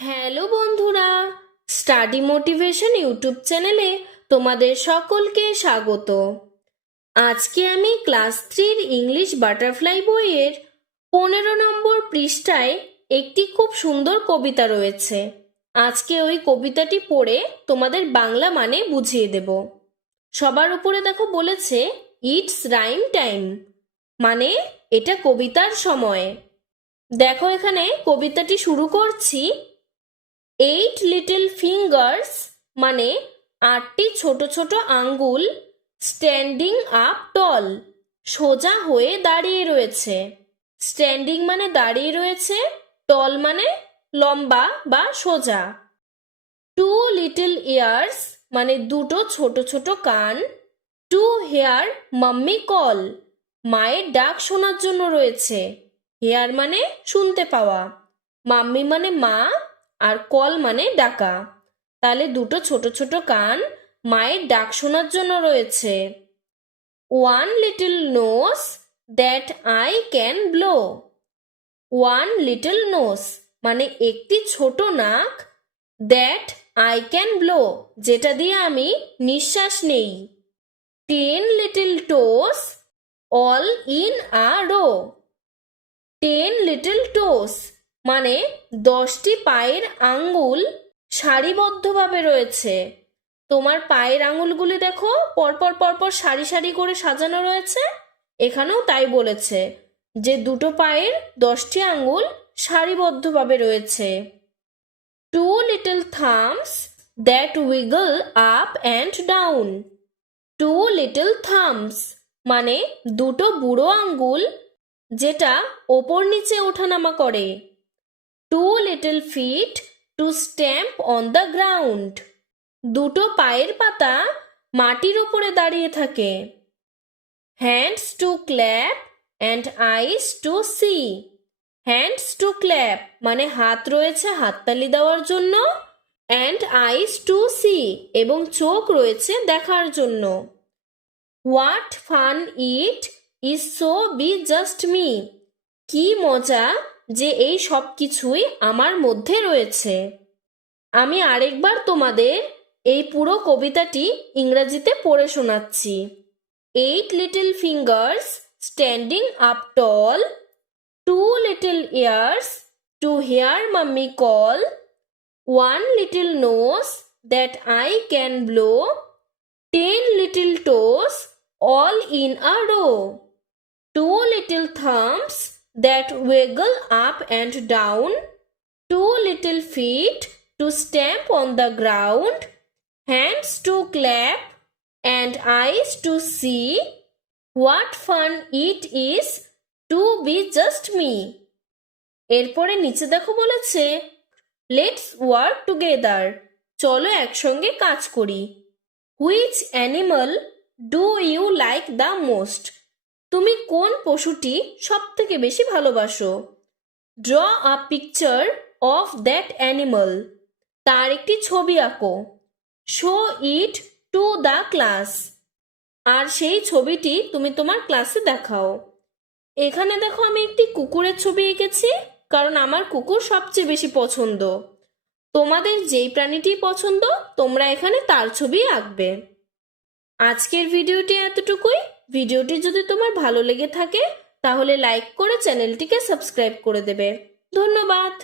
Hello বন্ধুরা, study motivation YouTube চ্যানেলে তোমাদের সকলকে স্বাগত। আজকে আমি ক্লাস 3 ইংলিশ বাটারফ্লাই বইয়ের 15 নম্বর পৃষ্ঠায় একটি খুব সুন্দর কবিতা রয়েছে। আজকে ওই কবিতাটি পড়ে তোমাদের বাংলা মানে বুঝিয়ে দেব। সবার উপরে দেখো বলেছে ইটস রাইম টাইম, মানে এটা কবিতার সময়। দেখো এখানে কবিতাটি শুরু করছি। 8 লিটল ফিঙ্গার্স মানে 8টি ছোট ছোট আঙ্গুল, স্ট্যান্ডিং আপ টল সোজা হয়ে দাঁড়িয়ে রয়েছে। স্ট্যান্ডিং মানে দাঁড়িয়ে রয়েছে, টল মানে লম্বা বা সোজা। 2 লিটল ইয়ার্স মানে দুটো ছোট ছোট কান, টু হেয়ার মাম্মি কল মায়ের ডাক শোনার জন্য রয়েছে। হেয়ার মানে শুনতে পাওয়া, মাম্মি মানে মা, আর কল মানে ডাকা। তাহলে দুটো ছোট ছোট কান মায়ের ডাক শোনার জন্য রয়েছে। 1 little nose that I can blow. 1 little nose মানে একটি ছোট নাক, দ্যাট আই ক্যান ব্লো যেটা দিয়ে আমি নিঃশ্বাস নেই। 10 little toes all in a row. 10 little toes মানে 10টি পায়ের আঙ্গুল সারিবদ্ধভাবে রয়েছে। তোমার পায়ের আঙ্গুলগুলি দেখো পরপর পরপর সারি সারি করে সাজানো রয়েছে। এখানেও তাই বলেছে যে দুটো পায়ের 10টি আঙ্গুল সারিবদ্ধভাবে রয়েছে। 2 little thumbs that wiggle up and down. 2 little thumbs মানে দুটো বুড়ো আঙ্গুল যেটা ওপর নিচে ওঠানামা করে। 2 little feet to stamp on the ground. দুটো পায়ের পাতা মাটির উপরে দাঁড়িয়ে থাকে। Hands to clap and eyes to see. Hands to clap মানে হাত রয়েছে হাততালি দেওয়ার জন্য, অ্যান্ড আইস টু সি এবং চোখ রয়েছে দেখার জন্য। What fun it is so be just me. কি মজা যে এই সব কিছুই আমার মধ্যে রয়েছে। আমি আরেকবার তোমাদের এই পুরো কবিতাটি ইংরেজিতে পড়ে শোনাচ্ছি। 8 little fingers standing up tall, 2 little ears to hear mummy call, 1 little nose that I can blow, 10 little toes all in a row, 2 little thumbs that wiggle up and down, 2 little feet to stamp on the ground, hands to clap and eyes to see. What fun it is to be just me. এরপরে নিচে দেখো বলেছে let's work together, চলো একসঙ্গে কাজ করি। Which animal do you like the most. তুমি কোন পশুটি সব থেকে বেশি ভালোবাসো। Draw a picture of that animal, তার একটি ছবি আঁকো। Show it to the class, আর সেই ছবিটি তুমি তোমার ক্লাসে দেখাও। এখানে দেখো আমি একটি কুকুরের ছবি এঁকেছি, কারণ আমার কুকুর সবচেয়ে বেশি পছন্দ। তোমাদের যেই প্রাণীটি পছন্দ তোমরা এখানে তার ছবি আঁকবে। আজকের ভিডিওটি এতটুকুই। ভিডিওটি যদি তোমার ভালো লেগে থাকে তাহলে লাইক করে চ্যানেলটিকে সাবস্ক্রাইব করে দেবে। ধন্যবাদ।